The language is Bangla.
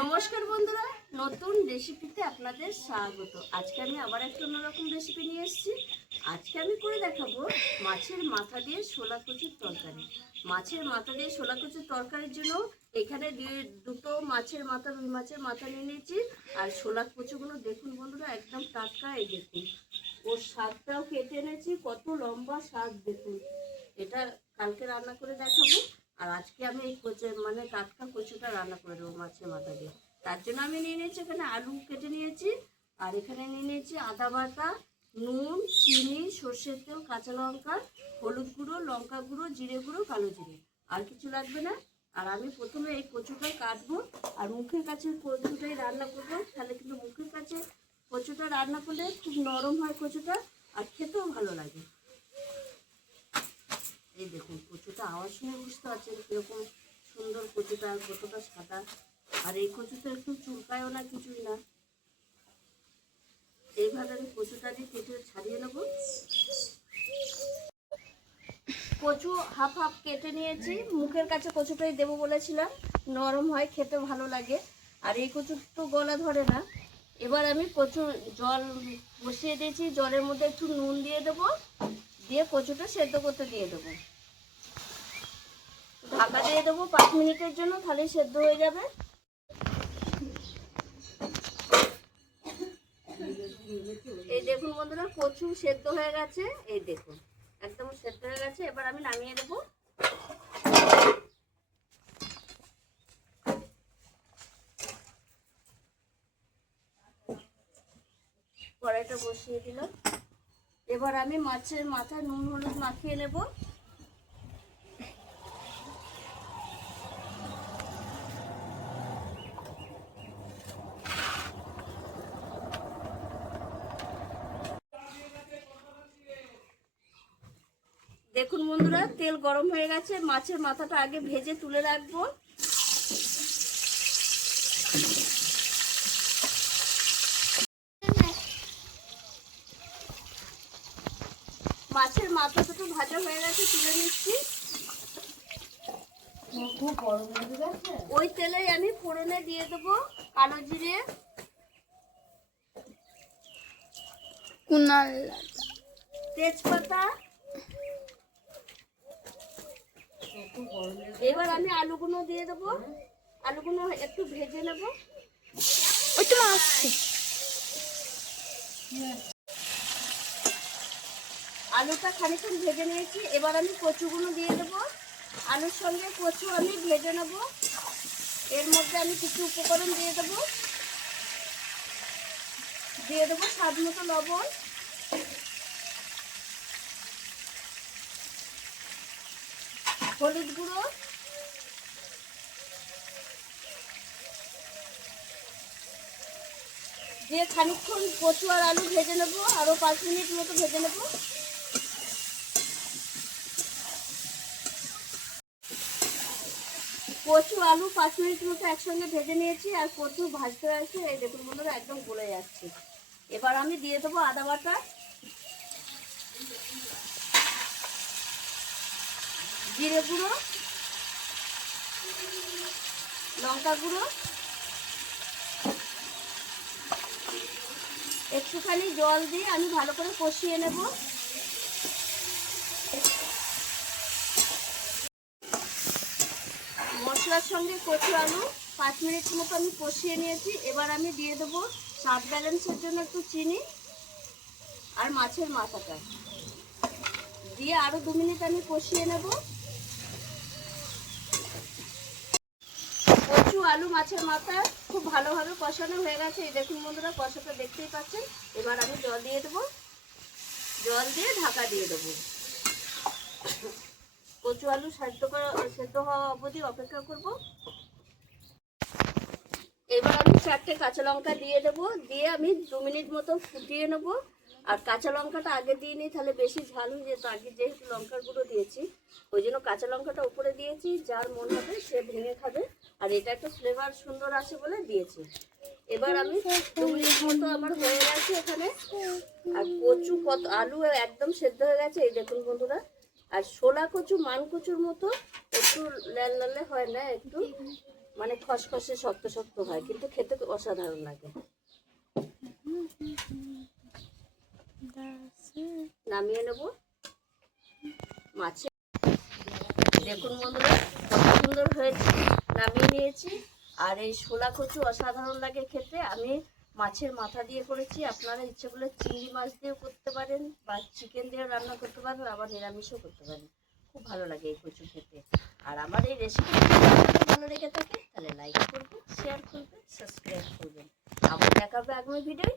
নমস্কার বন্ধুরা, নতুন রেসিপিতে আপনাদের স্বাগত। আজকে আমি আবার একটা অন্যরকম রেসিপি নিয়ে এসেছি। আজকে আমি করে দেখাবো মাছের মাথা দিয়ে শোলা কচুর তরকারি। মাছের মাথা দিয়ে শোলা কচুর তরকারির জন্য এখানে দুটো মাছের মাথা, রুই মাছের মাথা নিয়ে নিয়েছি। আর শোলা কচুগুলো দেখুন বন্ধুরা, একদম টাটকা। এই দেখুন, ওর শাকটাও কেটে এনেছি, কত লম্বা শাক দেখুন। এটা কালকে রান্না করে দেখাবো। আর আজকে আমি এই টাটকা কচুটা রান্না করে দেবো মাছের মাথা দিয়ে। তার জন্য আমি নিয়ে নিয়েছি এখানে আলু কেটে নিয়েছি, আর এখানে নিয়ে নিয়েছি আদা বাটা, নুন, চিনি, সর্ষের তেল, কাঁচা লঙ্কা, হলুদ গুঁড়ো, লঙ্কা গুঁড়ো, জিরে গুঁড়ো, কালো জিরে। আর কিছু লাগবে না। আর আমি প্রথমে এই কচুটা কাটবো, আর মুখের কাছে কচুটাই রান্না করবো। তাহলে কিন্তু মুখের কাছে কচুটা রান্না করলে খুব নরম হয় কচুটা, আর খেতেও ভালো লাগে। এই দেখুন, কচুটা আওয়াজ শুনে বুঝতে পারছেন কিরকম সুন্দর কচুটা, আর কতটা সাদা। আর এই কচুটা একটু চুলকায়ও না, কিছুই না। এইভাবে আমি কচুটা দিয়ে কেটে ছাড়িয়ে নেব। কচু হাফ হাফ কেটে নিয়েছি, মুখের কাছে কচুটাই দেবো বলেছিলাম, নরম হয়, খেতে ভালো লাগে। আর এই কচু তো গলা ধরে না। এবার আমি কচু জল বসিয়ে দিয়েছি, জলের মধ্যে একটু নুন দিয়ে দেবো, দিয়ে কচুটা সেদ্ধ করতে দিয়ে দেবো। ঢাকা দিয়ে দেবো 5 মিনিটের জন্য, তাহলে সেদ্ধ হয়ে যাবে। এই দেখুন বন্ধুরা, কচু সেদ্ধ হয়ে গেছে। এই দেখুন, একদম সেদ্ধ হয়ে গেছে। এবার আমি নামিয়ে দেবো। কড়াইটা বসিয়ে দিলাম। এবার আমি মাছের মাথায় নুন হলুদ মাখিয়ে নেব। দেখুন বন্ধুরা, তেল গরম হয়ে গেছে। মাছের মাথাটা আগে ভেজে তুলে রাখবো। মাছের মাথাটা তো ভাজা হয়ে গেছে, তুলে নিচ্ছি। ওই তেলে আমি ফোড়নে দিয়ে দেবো কালো জিরে, তেজপাতা। এবার আমি আলুগুলো দিয়ে দেবো। আলুগুলো একটু ভেজে নেব। আলুটা খানিকক্ষণ ভেজে নিয়েছি। এবার আমি কচুগুলো দিয়ে দেবো। আলুর সঙ্গে কচু আমি ভেজে নেব। এর মধ্যে আমি কিছু উপকরণ দিয়ে দেবো। স্বাদ মতো লবণ, হলুদ গুঁড়ো, দিয়ে খানিকক্ষণ কচু আর আলু ভেজে নেব। আরো 5 মিনিট মতো ভেজে নেব। কচু আলু 5 মিনিট মতো একসঙ্গে ভেজে নিয়েছি, আর কচু ভাজতে আছে। এই দেখুন বন্ধুরা, একদম গলে যাচ্ছে। এবার আমি দিয়ে দেবো আদা বাটা, জিরে গুঁড়ো, লঙ্কা গুঁড়ো, একটুখানি জল দিয়ে আমি ভালো করে কষিয়ে নেব। মশলার সঙ্গে কচু আলু 5 মিনিট মতো আমি কষিয়ে নিয়েছি। এবার আমি দিয়ে দেবো স্বাদ ব্যালেন্সের জন্য একটু চিনি, আর মাছের মাথাটা দিয়ে আরো 2 মিনিট আমি কষিয়ে নেব। কচু আলু মাছের মাথা খুব ভালোভাবে কষানো হয়ে গেছে। এই দেখুন বন্ধুরা, কষাটা দেখতেই পাচ্ছেন। এবার আমি জল দিয়ে দেবো। জল দিয়ে ঢাকা দিয়ে দেবো। কচু আলু সেদ্ধ হওয়া অবধি অপেক্ষা করব। এবার আমি 4টে কাঁচা লঙ্কা দিয়ে দেবো। দিয়ে আমি 2 মিনিট মতো ফুটিয়ে নেব। আর কাঁচা লঙ্কাটা আগে দিয়ে নিই, তাহলে বেশি ঝাল হয়ে যেত। আগে যেহেতু লঙ্কার গুঁড়ো দিয়েছি, ওই জন্য কাঁচা লঙ্কাটা উপরে দিয়েছি। যার মন হবে সে ভেঙে খাবে, আর এটা একটা ফ্লেভার সুন্দর আসে বলে দিয়েছি। এবার আমি 2 মিনিট মতো আমার হয়ে গেছে এখানে। আর কচু আলু একদম সেদ্ধ হয়ে গেছে। এই দেখুন বন্ধুরা, আর শোলা কচু মান কচুর মতো একটু লাল লালে হয় না, একটু মানে খসখসে শক্ত শক্ত হয়, কিন্তু খেতে অসাধারণ লাগে। নামিয়ে নেব মাছের। দেখুন বন্ধুরা কত সুন্দর হয়েছে, নামিয়ে নিয়েছি। আর এই শোলা কচু অসাধারণ লাগে খেতে। আমি মাছের মাথা দিয়ে করেছি, আপনারা ইচ্ছে করলে চিংড়ি মাছ দিয়েও করতে পারেন বা চিকেন দিয়েও রান্না করতে পারেন, আবার নিরামিষও করতে পারেন। খুব ভালো লাগে এই কচু খেতে। আর আমার এই রেসিপিটা যদি ভালো লেগে থাকে তাহলে লাইক করবেন, শেয়ার করবেন, সাবস্ক্রাইব করবেন। আবার দেখা হবে আগামী ভিডিওয়।